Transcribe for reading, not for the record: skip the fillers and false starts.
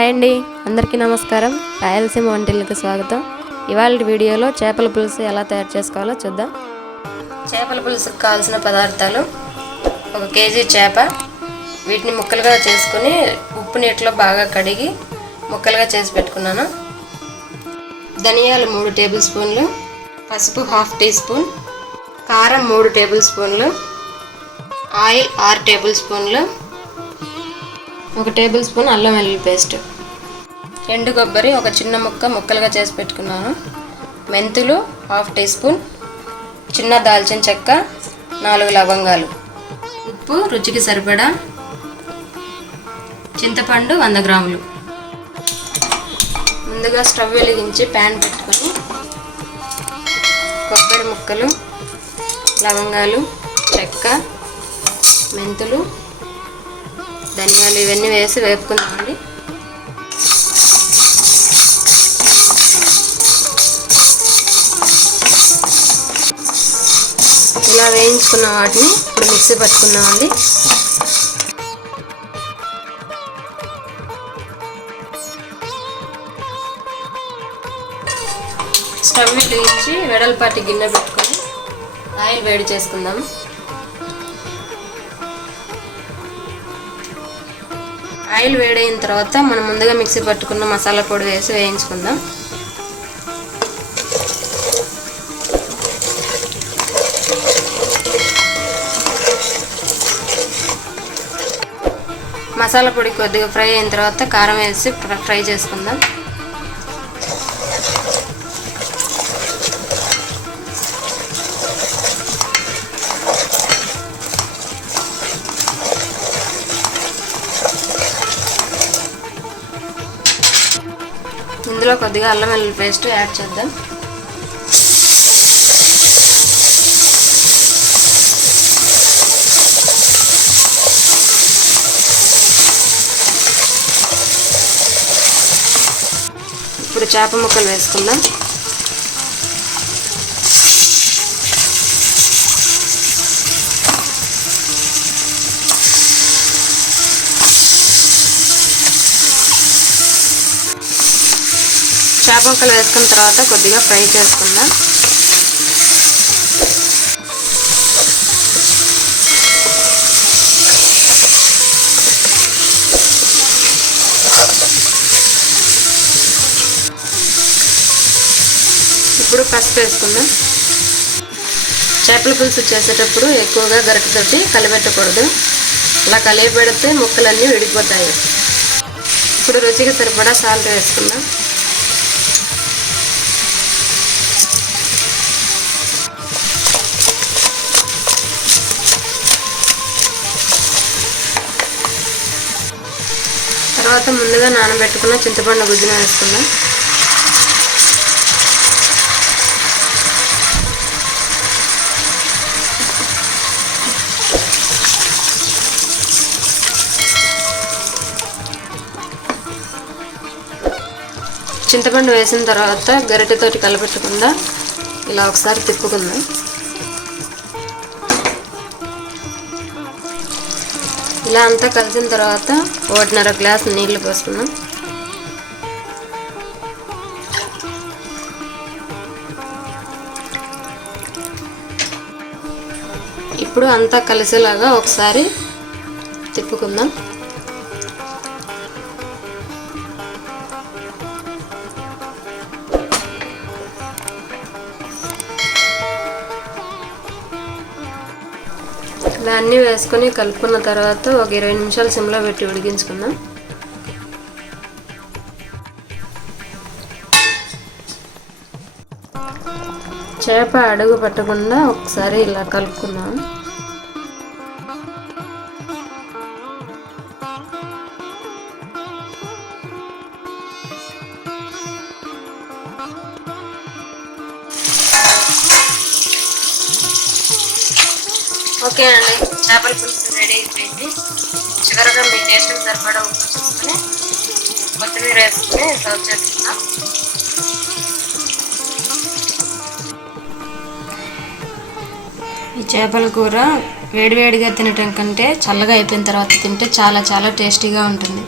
Hi అండి, అందరికీ నమస్కారం. రాయలసీమ వంటలకు స్వాగతం. ఇవాళ వీడియోలో చేపల పులుసు ఎలా తయారు చేసుకోవాలో చూద్దాం. చేపల పులుసుకు కావాల్సిన పదార్థాలు: 1 కేజీ చేప, వీటిని ముక్కలుగా చేసుకుని ఉప్పు నీటిలో బాగా కడిగి ముక్కలుగా చేసి పెట్టుకున్నాను. ధనియాలు 3 టేబుల్ స్పూన్లు, పసుపు 1/2 టీ స్పూన్, కారం 3 టేబుల్ స్పూన్లు, ఆయిల్ 6 టేబుల్ స్పూన్లు, 1 టేబుల్ స్పూన్ అల్లం వెల్లుల్లి పేస్ట్, ఎండు కొబ్బరి 1 చిన్న ముక్క ముక్కలుగా చేసి పెట్టుకున్నాను, మెంతులు 1/2 టీ స్పూన్, చిన్న దాల్చిన చెక్క 4 లవంగాలు, ఉప్పు రుచికి సరిపడా, చింతపండు 100 గ్రాములు. ముందుగా స్టవ్ వెలిగించి ప్యాన్ పెట్టుకొని కొబ్బరి ముక్కలు, లవంగాలు, చెక్క, మెంతులు, ధనియాలు ఇవన్నీ వేసి వేపుకుందామండి. ఇలా వేయించుకున్న వాటిని ఇప్పుడు మిక్సీ పట్టుకుందామండి. స్టవ్ వెలిగించి వెడల్పాటి గిన్నె పెట్టుకొని ఆయిల్ వేడి చేసుకుందాం. ఆయిల్ వేడైన తర్వాత మనం ముందుగా మిక్సీ పట్టుకున్న మసాలా పొడి వేసి వేయించుకుందాం. మసాలా పొడి కొద్దిగా ఫ్రై అయిన తర్వాత కారం వేసి ఫ్రై చేసుకుందాం. ఇందులో కొద్దిగా అల్లం వెల్లుల్లి పేస్ట్ యాడ్ చేద్దాం. ఇప్పుడు చేప ముక్కలు వేసుకుందాం. చేప ముక్కలు వేసుకున్న తర్వాత కొద్దిగా ఫ్రై చేసుకుందాం. ఇప్పుడు పసుపు వేసుకుందాం. చేపల పులుసు చేసేటప్పుడు ఎక్కువగా గరిటెతోటి కలిపెట్టకూడదు. అలా కలిపెడితే ముక్కలన్నీ విడిపోతాయి. ఇప్పుడు రుచికి సరిపడా సాల్ట్ వేసుకుందాం. తర్వాత ముందుగా నానబెట్టుకున్న చింతపండు గుజ్జును వేసుకుందాం. చింతపండు వేసిన తర్వాత గరిటెతోటి కలపెట్టకుండా ఇలా ఒకసారి తిప్పుకుందాం. ఇలా అంతా కలిసిన తర్వాత 1.5 గ్లాసు నీళ్లు పోసుకుందాం. ఇప్పుడు అంతా కలిసేలాగా ఒకసారి తిప్పుకుందాం. ఇలా అన్నీ వేసుకొని కలుపుకున్న తర్వాత ఒక 20 నిమిషాలు సిమ్లో పెట్టి ఉడికించుకుందాం. చేప అడుగు పట్టకుండా ఒకసారి ఇలా కలుపుకుందాం. ఓకే అండి, చేపల పులుసు రెడీ అయిపోయింది. చివరగా మీ టేస్ట్కి సరిపడా ఉప్పు చూసుకుని కొత్తిమీర వేసుకుని సర్వ్ చేసుకుందాం. ఈ చేపల కూర వేడివేడిగా తినటం కంటే చల్లగా అయిపోయిన తర్వాత తింటే చాలా టేస్టీగా ఉంటుంది.